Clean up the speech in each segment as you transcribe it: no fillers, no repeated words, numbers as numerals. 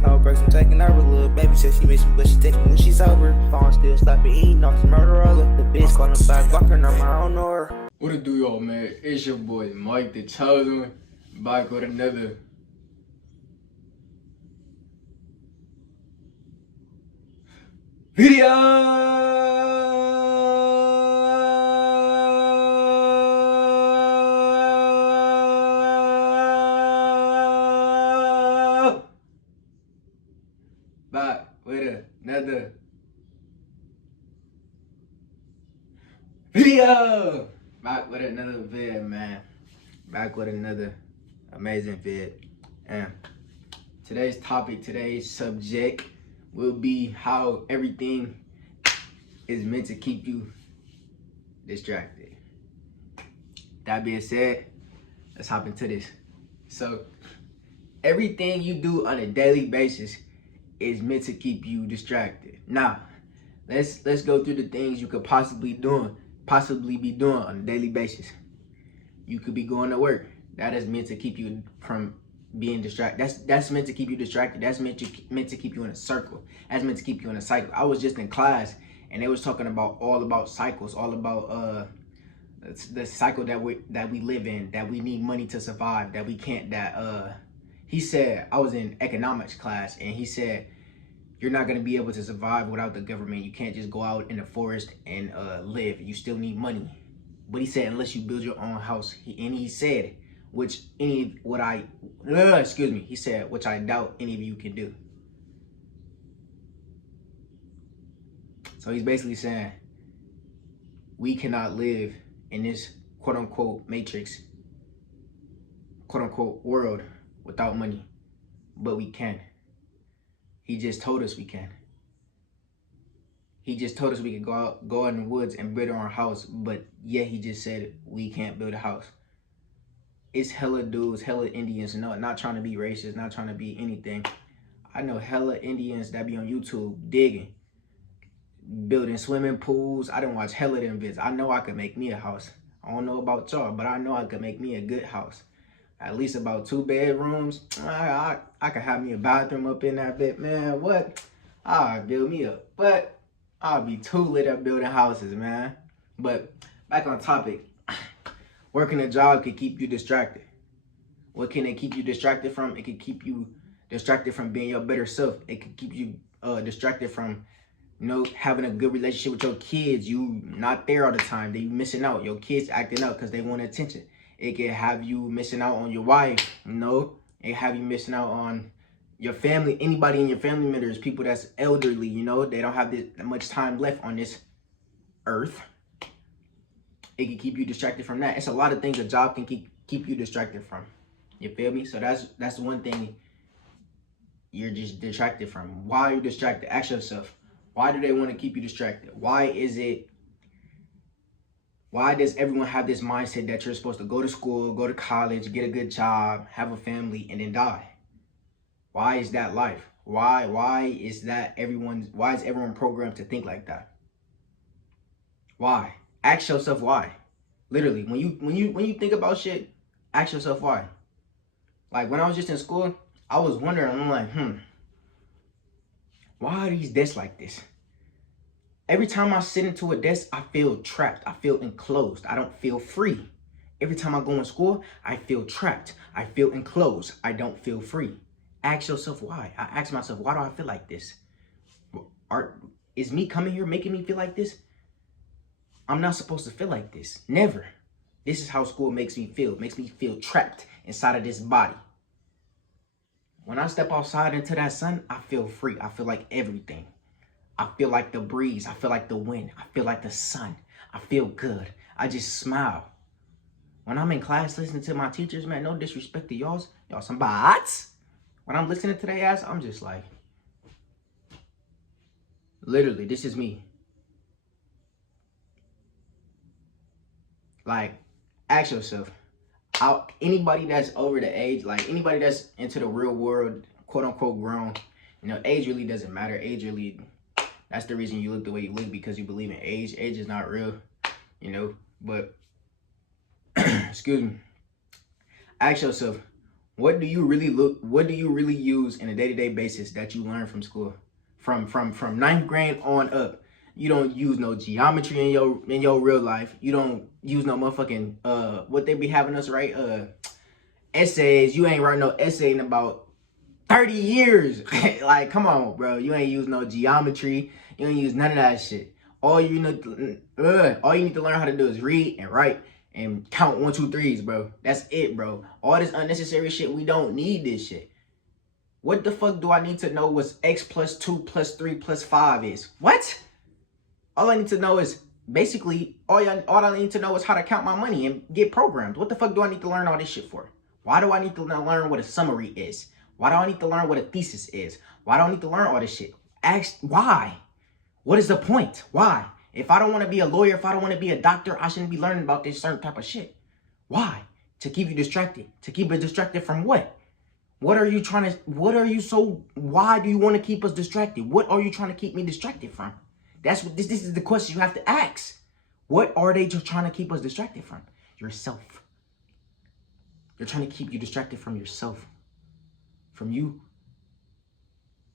No breaks, I'm taking over. Little baby said she miss me, but she text me when she's sober. Phone still slapping, eating off the murder roller. The bitch calling back, walking on my own or. What it do, y'all, man? It's your boy Mike the Chosen One, back with another video. Back with another video. Back with another vid, man. Back with another amazing vid. And today's topic, today's subject will be how everything is meant to keep you distracted. That being said, let's hop into this. So, everything you do on a daily basis is meant to keep you distracted. Now, let's go through the things you could possibly be doing on a daily basis. You could be going to work. That is meant to keep you from being distracted. That's meant to keep you distracted. That's meant to keep you in a circle. That's meant to keep you in a cycle. I was just in class and they was talking all about cycles, all about the cycle that we live in, that we need money to survive, that we can't, he said, I was in economics class, and he said, you're not going to be able to survive without the government. You can't just go out in the forest and live. You still need money. But he said, unless you build your own house. He said, which I doubt any of you can do. So he's basically saying, we cannot live in this quote-unquote matrix, quote-unquote world without money, but we can. He just told us we can. He just told us we could go out in the woods and build our house, but yeah, he just said we can't build a house. It's hella dudes, hella Indians, no, not trying to be racist, not trying to be anything. I know hella Indians that be on YouTube digging, building swimming pools. I done watch hella them vids. I know I could make me a house. I don't know about y'all, but I know I could make me a good house. At least about 2 bedrooms. I could have me a bathroom up in that bit, man. What? I'll build me up. But I'll be too lit up building houses, man. But back on topic. Working a job could keep you distracted. What can it keep you distracted from? It could keep you distracted from being your better self. It could keep you distracted from, having a good relationship with your kids. You not there all the time. They missing out. Your kids acting up because they want attention. It can have you missing out on your wife, It have you missing out on your family, anybody in your family members, people that's elderly, They don't have that much time left on this earth. It can keep you distracted from that. It's a lot of things a job can keep you distracted from. You feel me? So that's one thing you're just distracted from. Why are you distracted? Ask yourself, why do they want to keep you distracted? Why does everyone have this mindset that you're supposed to go to school, go to college, get a good job, have a family, and then die? Why is that life? Why is everyone programmed to think like that? Why? Ask yourself why. Literally, when you think about shit, ask yourself why. Like when I was just in school, I was wondering, I'm like, why are these desks like this? Every time I sit into a desk, I feel trapped. I feel enclosed. I don't feel free. Every time I go in school, I feel trapped. I feel enclosed. I don't feel free. Ask yourself why. I ask myself, why do I feel like this? Is me coming here making me feel like this? I'm not supposed to feel like this. Never. This is how school makes me feel. It makes me feel trapped inside of this body. When I step outside into that sun, I feel free. I feel like everything. I feel like the breeze. I feel like the wind. I feel like the sun. I feel good. I just smile. When I'm in class listening to my teachers, man, no disrespect to y'all some bots. When I'm listening to their ass, I'm just like, literally, this is me. Like, ask yourself, anybody that's over the age, like anybody that's into the real world, quote unquote grown, age really doesn't matter. Age really, that's the reason you look the way you look, because you believe in age. Age is not real, but excuse me. Ask yourself, What do you really use in a day-to-day basis that you learn from school? From ninth grade on up. You don't use no geometry in your real life. You don't use no motherfucking what they be having us write essays. You ain't write no essay in about 30 years. Like, come on, bro. You ain't use no geometry. You ain't use none of that shit. All you need to learn how to do is read and write and count 1, 2, 3s, bro. That's it, bro. All this unnecessary shit, we don't need this shit. What the fuck do I need to know what x plus 2 plus 3 plus 5 is? What? All I need to know is basically all I need to know is how to count my money and get programmed. What the fuck do I need to learn all this shit for? Why do I need to learn what a summary is? Why do I need to learn what a thesis is? Why do I need to learn all this shit? Ask why? What is the point? Why? If I don't want to be a lawyer, if I don't want to be a doctor, I shouldn't be learning about this certain type of shit. Why? To keep you distracted. To keep us distracted from what? Why do you want to keep us distracted? What are you trying to keep me distracted from? That's what this is the question you have to ask. What are they just trying to keep us distracted from? Yourself. They're trying to keep you distracted from yourself. From you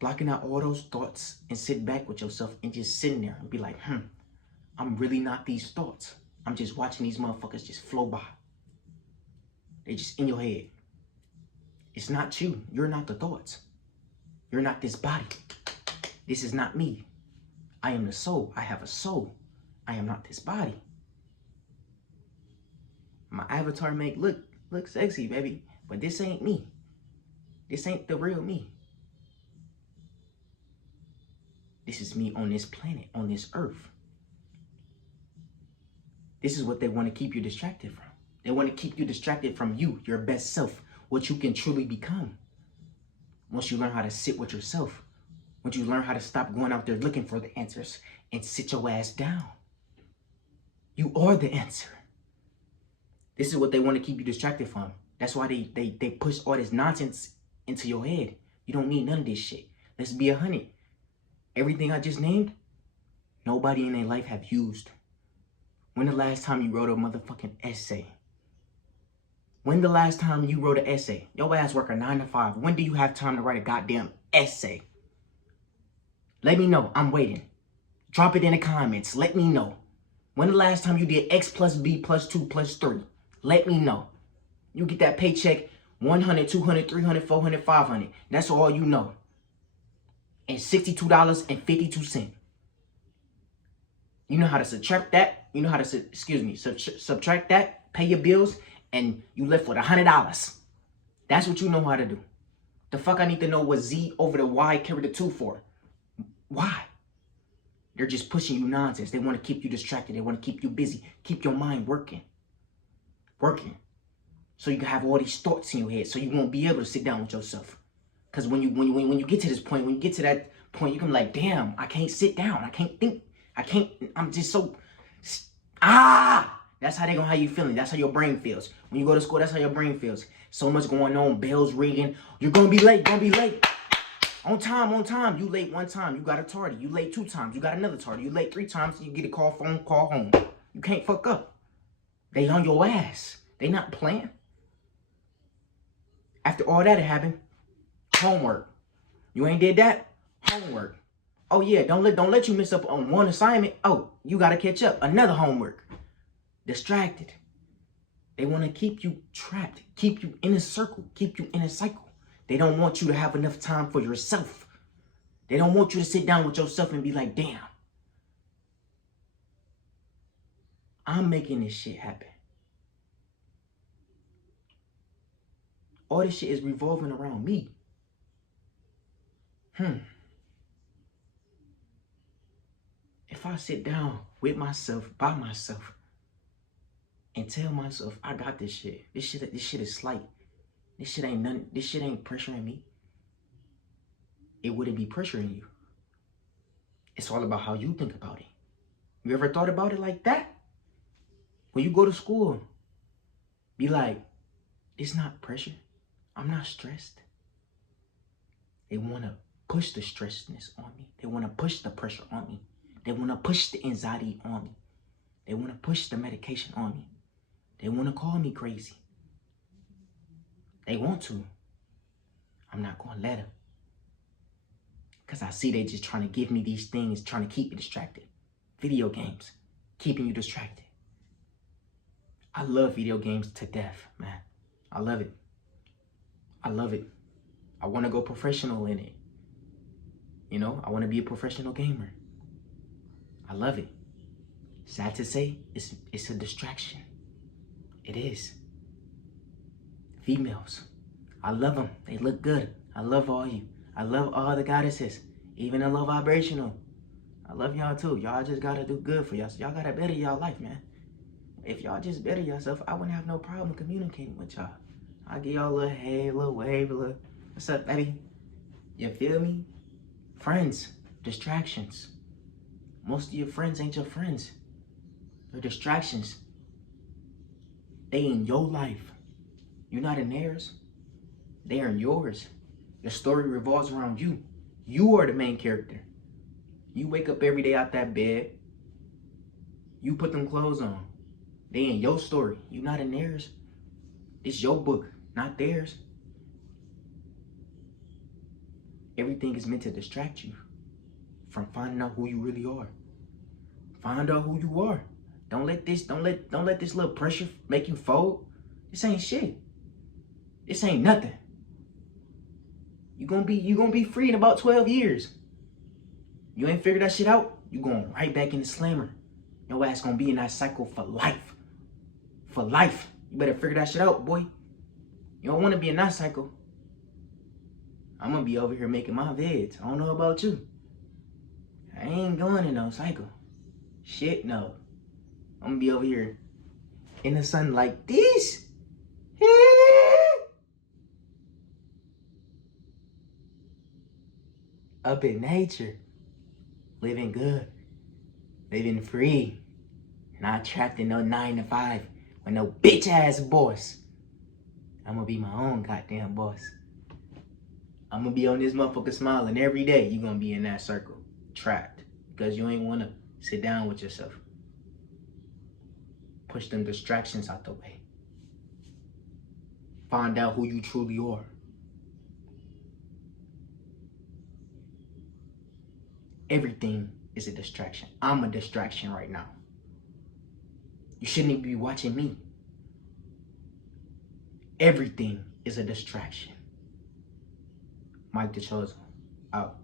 blocking out all those thoughts and sit back with yourself and just sitting there and be like, I'm really not these thoughts. I'm just watching these motherfuckers just flow by. They just in your head. It's not you. You're not the thoughts. You're not this body. This is not me. I am the soul. I have a soul. I am not this body. My avatar make look sexy, baby. But this ain't me. This ain't the real me. This is me on this planet, on this earth. This is what they want to keep you distracted from. They want to keep you distracted from you, your best self, what you can truly become. Once you learn how to sit with yourself, once you learn how to stop going out there looking for the answers and sit your ass down. You are the answer. This is what they want to keep you distracted from. That's why they push all this nonsense into your head. You don't need none of this shit. Let's be 100. Everything I just named, nobody in their life have used. When the last time you wrote a motherfucking essay? When the last time you wrote an essay? Your ass work a 9 to 5. When do you have time to write a goddamn essay? Let me know. I'm waiting. Drop it in the comments. Let me know. When the last time you did X plus B plus 2 plus 3? Let me know. You get that paycheck 100, 200, 300, 400, 500. That's all you know. And $62.52. You know how to subtract that. You know how to, subtract that, pay your bills, and you left with $100. That's what you know how to do. The fuck I need to know what Z over the Y carry the 2 for? Why? They're just pushing you nonsense. They want to keep you distracted. They want to keep you busy. Keep your mind working. So you can have all these thoughts in your head. So you won't be able to sit down with yourself. Because when you get to this point, when you get to that point, you can be like, damn, I can't sit down. I can't think. I'm just so, that's how they gonna have you feeling. That's how your brain feels. When you go to school, that's how your brain feels. So much going on, bells ringing. You're gonna be late. On time. You late 1 time, you got a tardy. You late 2 times, you got another tardy. You late 3 times, you get a phone call home. You can't fuck up. They on your ass. They not playing. After all that happened, homework. You ain't did that? Homework. Oh yeah, don't let you miss up on one assignment. Oh, you gotta catch up. Another homework. Distracted. They want to keep you trapped, keep you in a circle, keep you in a cycle. They don't want you to have enough time for yourself. They don't want you to sit down with yourself and be like, damn, I'm making this shit happen. All this shit is revolving around me. If I sit down with myself, by myself, and tell myself, I got this shit. This shit is slight. This shit ain't nothing. This shit ain't pressuring me. It wouldn't be pressuring you. It's all about how you think about it. You ever thought about it like that? When you go to school, be like, it's not pressure. I'm not stressed. They want to push the stressedness on me. They want to push the pressure on me. They want to push the anxiety on me. They want to push the medication on me. They want to call me crazy. They want to. I'm not gonna let them. Because I see they just trying to give me these things, trying to keep me distracted. Video games, keeping you distracted. I love video games to death, man. I love it. I love it. I want to go professional in it. You know, I want to be a professional gamer. I love it. Sad to say, it's a distraction. It is. Females, I love them. They look good. I love all you. I love all the goddesses, even the low vibrational. I love y'all too. Y'all just gotta do good for y'all. Y'all gotta better y'all life, man. If y'all just better yourself, I wouldn't have no problem communicating with y'all. I'll give y'all a little hey, a little wave, a little, what's up, baby? You feel me? Friends, distractions. Most of your friends ain't your friends. They're distractions. They in your life. You're not in theirs. They are in yours. Your story revolves around you. You are the main character. You wake up every day out that bed. You put them clothes on. They in your story. You not in theirs. It's your book, not theirs. Everything is meant to distract you from finding out who you really are. Find out who you are. Don't let this little pressure make you fold. This ain't shit. This ain't nothing. You gonna be free in about 12 years. You ain't figured that shit out, you going right back in the slammer. Your ass gonna be in that cycle for life. For life. You better figure that shit out, boy. You don't wanna be in that cycle. I'm gonna be over here making my vids. I don't know about you. I ain't going in no cycle. Shit, no. I'm gonna be over here in the sun like this. Up in nature. Living good. Living free. Not trapped in no 9 to 5 with no bitch ass boss. I'm gonna be my own goddamn boss. I'm gonna be on this motherfucker smiling every day. You gonna be in that circle. Trapped. Because you ain't wanna sit down with yourself. Push them distractions out the way. Find out who you truly are. Everything is a distraction. I'm a distraction right now. You shouldn't even be watching me. Everything is a distraction. Mike the Chosen, out.